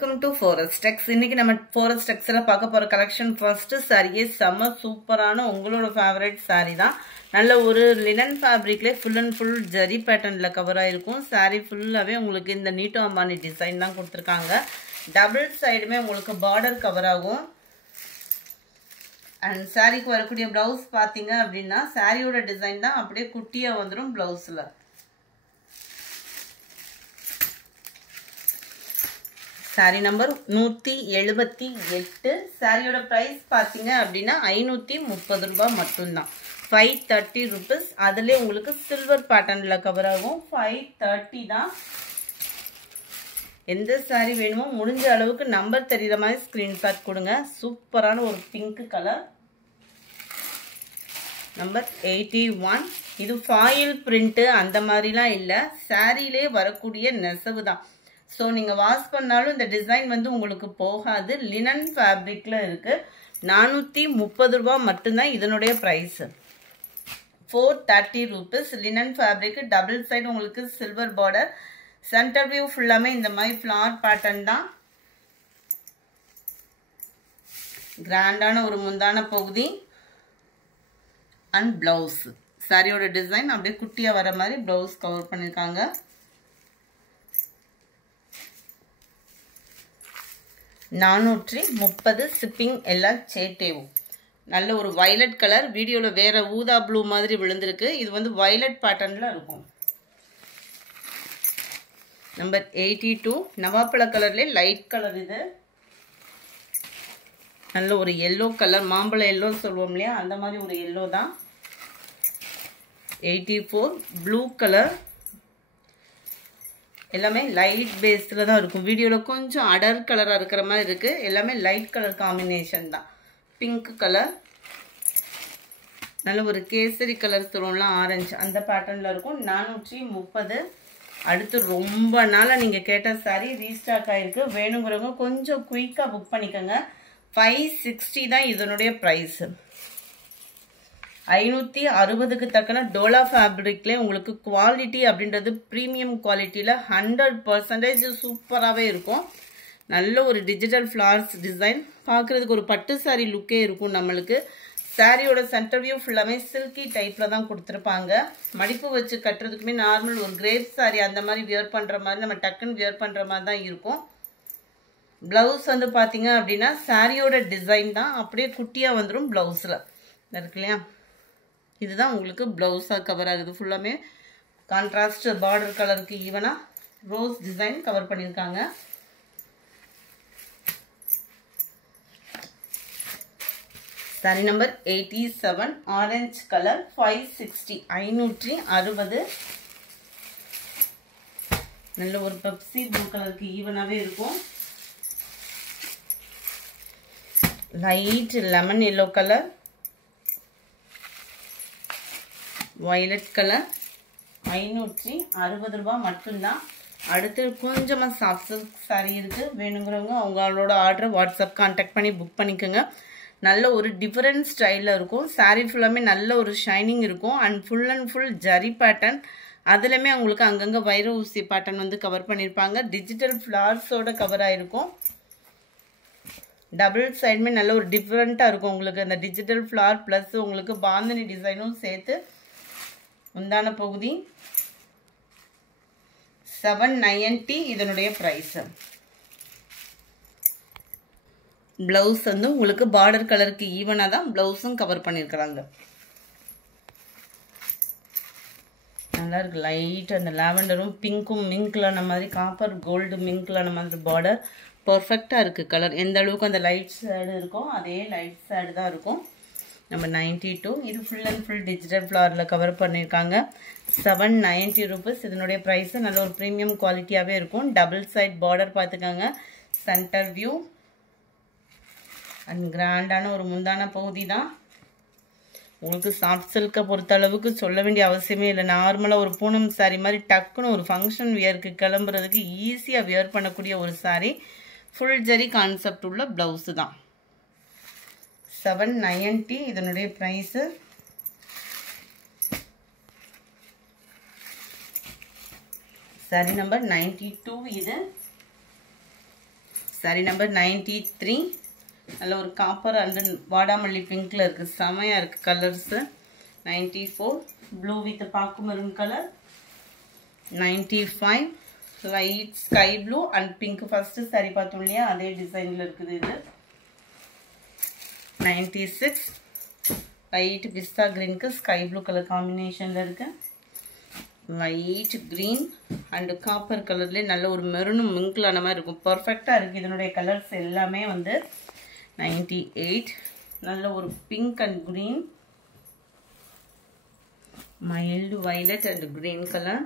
Welcome to Forest Tex. இன்னைக்கு நம்ம Forest Texல பார்க்க போற கலெக்ஷன் ஃபர்ஸ்ட் சாரியே செம சூப்பரான உங்களோட ஃபேவரட் சாரி தான். நல்ல ஒரு லினன் ஃபேப்ரிக்ல ஃபுல் அண்ட் ஃபுல் ஜரி பேட்டர்ன்ல கவர் ஆயிருக்கும். சாரி ஃபுல்லாவே உங்களுக்கு இந்த நீட்டோ அம்பானி டிசைன் தான் கொடுத்திருக்காங்க. டபுள் சைடுமே உங்களுக்கு பார்டர் கவர் ஆகும். அண்ட் சாரிக்கு வரக்கூடிய ப்ளவுஸ் பாத்தீங்க அப்படின்னா சாரியோட டிசைன் தான் அப்படியே குட்டியா வந்துரும் ப்ளவுஸ்ல. Sorry number 178. சாரியோட பிரைஸ் பாத்தீங்க அப்படின்னா 530 ரூபாய் மட்டும்தான். 530 rupees. அதுல உங்களுக்கு சில்வர் பேட்டர்ன்ல கவர் ஆகும். 530 தான். எந்த சாரி வேணுமோ முடிஞ்ச அளவுக்கு நம்பர் தெரியற மாதிரி ஸ்கிரீன்ஷாட் கொடுங்க. சூப்பரான ஒரு பிங்க் கலர். நம்பர் 81. இது ஃபாயில் பிரிண்ட் அந்த மாதிரிலாம் இல்ல. சாரியிலே வரக்கூடிய நெசவு தான். சோ நீங்க வாஷ் பண்ணாலும் இந்த டிசைன் வந்து உங்களுக்கு போகாது. லினன் ஃபேப்ரிக்ல இருக்கு. 430 ரூபாய் மட்டும்தான் இதனுடைய price. 430 rupees. Linen fabric double side உங்களுக்கு சில்வர் பார்டர். சென்டர் வியூ ஃபுல்லாமே இந்த மாதிரி ஃப்ளவர் பேட்டர்ன் தான். கிராண்டான ஒரு முந்தான பகுதி அண்ட் பிளவுஸ். சாரியோட டிசைன் அப்படியே குட்டியா வர மாதிரி பிளவுஸ் கவர் பண்ணிருக்காங்க. 430 ஷிப்பிங் எல்லாம் சேட்டேவும். நல்ல ஒரு வயலட் கலர். வீடியோல வேற ஊதா ப்ளூ மாதிரி விழுந்திருக்கு. இது வந்து வயலட் பேட்டர்ன்ல இருக்கும். நம்பர் 82. நவாப்பழ கலர்ல லைட் கலர். இது நல்ல ஒரு எல்லோ கலர். மாம்பழ எல்லோ சொல்லுவோம் இல்லையா, அந்த மாதிரி ஒரு எல்லோ தான். 84. Blue colour. எல்லாமே லைட் பேஸ்ல தான் இருக்கும். வீடியோல கொஞ்சம் அடர் கலரா இருக்கிற மாதிரி இருக்கு. எல்லாமே லைட் கலர் காம்பினேஷன் தான். Pink colour. நல்ல ஒரு கேசரி கலர் சொல்லுவோம்ல, ஆரஞ்சு, அந்த பேட்டர்ன்ல இருக்கும். 430. அடுத்து ரொம்ப நாளா நீங்க கேட்ட சாரி ரீஸ்டாக் ஆயிருக்கு. வேணுங்கிறவங்க கொஞ்சம் குயிக்கா புக் பண்ணிக்கோங்க. 560 தான் இதனுடைய பிரைஸ். 560க்கு தக்கன டோலா ஃபேப்ரிக்ல உங்களுக்கு குவாலிட்டி அப்படின்றது பிரீமியம் குவாலிட்டியில 100% சூப்பராகவே இருக்கும். நல்ல ஒரு டிஜிட்டல் ஃபிளார்ஸ் டிசைன். பார்க்கறதுக்கு ஒரு பட்டு சாரி லுக்கே இருக்கும் நம்மளுக்கு. சாரியோட சென்டர் வியூ ஃபுல்லாமே சில்கி டைப்ல தான் கொடுத்துருப்பாங்க. மடிப்பு வச்சு கட்டுறதுக்குமே நார்மல் ஒரு கிரேப் சாரி அந்த மாதிரி வியர் பண்ற மாதிரி நம்ம டக்குன்னு வியர் பண்ற மாதிரி தான் இருக்கும். பிளவுஸ் வந்து பாத்தீங்க அப்படின்னா சாரியோட டிசைன் தான் அப்படியே குட்டியா வந்துடும் பிளவுஸ்ல இருக்கு இல்லையா. இதுதான் உங்களுக்கு பிளவுஸா கவர் ஆகுது. ஃபுல்லாமே கான்ட்ராஸ்ட் பார்டர் கலருக்கு ஈவனா ரோஸ் டிசைன் கவர் பண்ணிருக்காங்க. Sorry number 87. Orange colour. 560. 560. நல்ல ஒரு பெப்சி ப்ளூ கலருக்கு ஈவனாவே இருக்கும். Light lemon yellow colour. Violet colour. 560 ரூபாய் மட்டும்தான். அடுத்து கொஞ்சமா சாஃப்ட் சில்க் சாரி இருக்கு. வேணுங்கிறவங்க அவங்களோட ஆர்டரை வாட்ஸ்அப் கான்டாக்ட் பண்ணி புக் பண்ணிக்கோங்க. நல்ல ஒரு டிஃபரெண்ட் ஸ்டைல்ல இருக்கும். சாரி ஃபுல்லாமே நல்ல ஒரு ஷைனிங் இருக்கும். And full and full zari pattern. அதுலயுமே உங்களுக்கு அங்கங்க வைர ஊசி பேட்டர்ன் வந்து கவர் பண்ணிருப்பாங்க. டிஜிட்டல் ஃபிளார்ஸோட கவர் ஆயிருக்கும். டபுள் சைடுமே நல்ல ஒரு டிஃபரெண்டா இருக்கும். உங்களுக்கு அந்த டிஜிட்டல் ஃபிளார் பிளஸ் உங்களுக்கு பாந்தனி டிசைனும் சேர்த்து முந்தான பகுதி. 790 இதனுடைய பிரைஸ். பிளவுஸ் வந்து உங்களுக்கு பார்டர் கலருக்கு ஈவனா தான் பிளவுஸும் கவர் பண்ணிருக்காங்க. நல்லா இருக்கு. லைட் அந்த லாவெண்டரும் பிங்க்கும் மிங்க்லான மாதிரி, காப்பர் கோல்டு மிங்க்லான மாதிரி பார்டர் பர்ஃபெக்டா இருக்கு. கலர் எந்த அளவுக்கு அந்த லைட் ஷேடு இருக்கோ அதே லைட் ஷேடு தான் இருக்கும். நம்பர் 92. இது ஃபுல் அண்ட் ஃபுல் டிஜிட்டல் ஃபிளார்ல கவர் பண்ணிருக்காங்க. 790 rupees இதனுடைய பிரைஸ். நல்ல ஒரு பிரீமியம் குவாலிட்டியாவே இருக்கும். டபுள் சைட் பார்டர் பார்த்துக்கோங்க. சென்டர் வியூ அண்ட் கிராண்டான ஒரு முந்தான பகுதி தான். உங்களுக்கு சாஃப்ட் சில்கை பொறுத்த அளவுக்கு சொல்ல வேண்டிய அவசியமே இல்லை. நார்மலா ஒரு பூனம் சாரி மாதிரி டக்குன்னு ஒரு ஃபங்க்ஷன் வியருக்கு கிளம்புறதுக்கு ஈஸியா வியர் பண்ணக்கூடிய ஒரு சாரி. ஃபுல் ஜரி கான்செப்ட் உள்ள பிளவுஸ் தான். 790 இதனுடைய பிரைஸ். Sorry number 92. இது சாரி நம்பர் 93. நல்ல ஒரு காப்பர் அண்ட் வாடாமல்லி பிங்க்ல இருக்கு, செமையா இருக்கு கலர்ஸ். 94 ப்ளூ வித் பாக்கு maroon colour. 95 light sky blue and pink. First sorry பார்த்தோம் இல்லையா, அதே டிசைன்ல இருக்குது இது. 96 லைட் பிஸ்தா கிரீனுக்கு ஸ்கை ப்ளூ கலர் காம்பினேஷன்ல இருக்கு. லைட் கிரீன் அண்ட் காப்பர் கலர்லேயே நல்ல ஒரு மெரூனும் மிங்கிளான மாதிரி இருக்கும், பர்ஃபெக்டாக இருக்குது. இதனுடைய கலர்ஸ் எல்லாமே வந்து 98 நல்ல ஒரு pink and green, mild violet and green colour.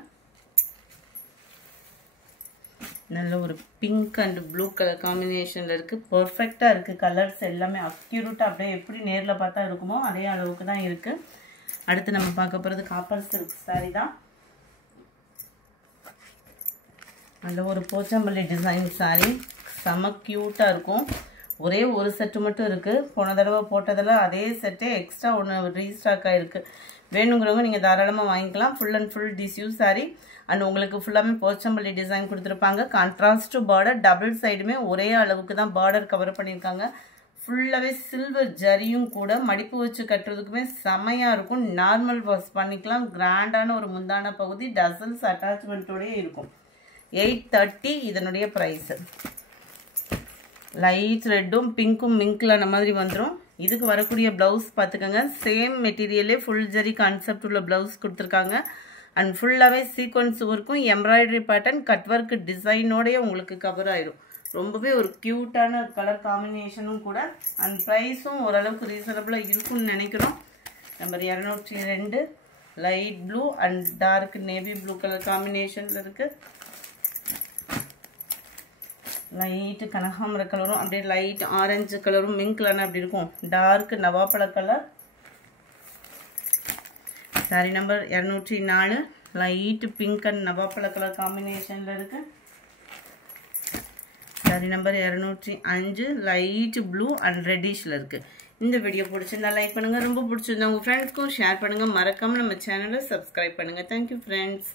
நல்ல ஒரு பிங்க் அண்ட் ப்ளூ கலர் காம்பினேஷனில் இருக்குது, பர்ஃபெக்டாக இருக்குது. கலர்ஸ் எல்லாமே அக்யூரேட்டாக அப்படியே எப்படி நேரில் பார்த்தா இருக்குமோ அதே அளவுக்கு தான் இருக்குது. அடுத்து நம்ம பார்க்க போகிறது காப்பர் சில்க் சாரி தான். நல்ல ஒரு போச்சம்பள்ளி டிசைன் சாரி, செம க்யூட்டாக இருக்கும். ஒரே ஒரு செட்டு மட்டும் இருக்குது, போன தடவை போட்டதில் அதே செட்டே எக்ஸ்ட்ரா ஒன்று ரீஸ்டாக் ஆகிருக்கு. வேணுங்கிறவங்க நீங்கள் தாராளமாக வாங்கிக்கலாம். Full and full tissue sorry and உங்களுக்கு ஃபுல்லாமே போச்சம்பள்ளி டிசைன் கொடுத்துருப்பாங்க. கான்ட்ராஸ்ட் பார்டர், டபுள் சைடுமே ஒரே அளவுக்கு தான் பார்டர் கவர் பண்ணியிருக்காங்க. ஃபுல்லாகவே சில்வர் ஜரியும் கூட, மடிப்பு வச்சு கட்டுறதுக்குமே செமையாக இருக்கும். நார்மல் வாஷ் பண்ணிக்கலாம். கிராண்டான ஒரு முந்தான பகுதி டசல்ஸ் அட்டாச்மெண்ட்டோடய இருக்கும். 830 இதனுடைய ப்ரைஸு. லைட் ரெட்டும் பிங்க்கும் மிங்க்லான மாதிரி வந்துடும். இதுக்கு வரக்கூடிய ப்ளவுஸ் பார்த்துக்கோங்க, சேம் மெட்டீரியலே ஃபுல் ஜரி கான்செப்ட் உள்ள ப்ளவுஸ் கொடுத்துருக்காங்க. அண்ட் ஃபுல்லாகவே சீக்வன்ஸ் ஒர்க்கும் எம்ப்ராய்டரி பேட்டர்ன் கட் ஒர்க் டிசைனோடய உங்களுக்கு கவர் ஆயிடும். ரொம்பவே ஒரு க்யூட்டான கலர் காம்பினேஷனும் கூட. அண்ட் ப்ரைஸும் ஓரளவுக்கு ரீசனபிளாக இருக்கும்னு நினைக்கிறோம். Number 202 light blue and dark navy blue colour காம்பினேஷனில் இருக்குது. லைட்டு கனகாமர கலரும் அப்படியே லைட் ஆரஞ்சு கலரும் மிங்க்லான அப்படி இருக்கும். டார்க் நவாப்பழ colour. Sari number 204 light pink and நவாப்பழ கலர் காம்பினேஷனில் இருக்கு. Sari number 205 light blue and ரெட்டிஷில் இருக்குது. இந்த வீடியோ பிடிச்சிருந்தா லைக் பண்ணுங்கள், ரொம்ப பிடிச்சிருந்தா உங்கள் ஃப்ரெண்ட்ஸ்க்கும் ஷேர் பண்ணுங்கள். மறக்காமல் நம்ம சேனலை சப்ஸ்கிரைப் பண்ணுங்கள். Thank you friends.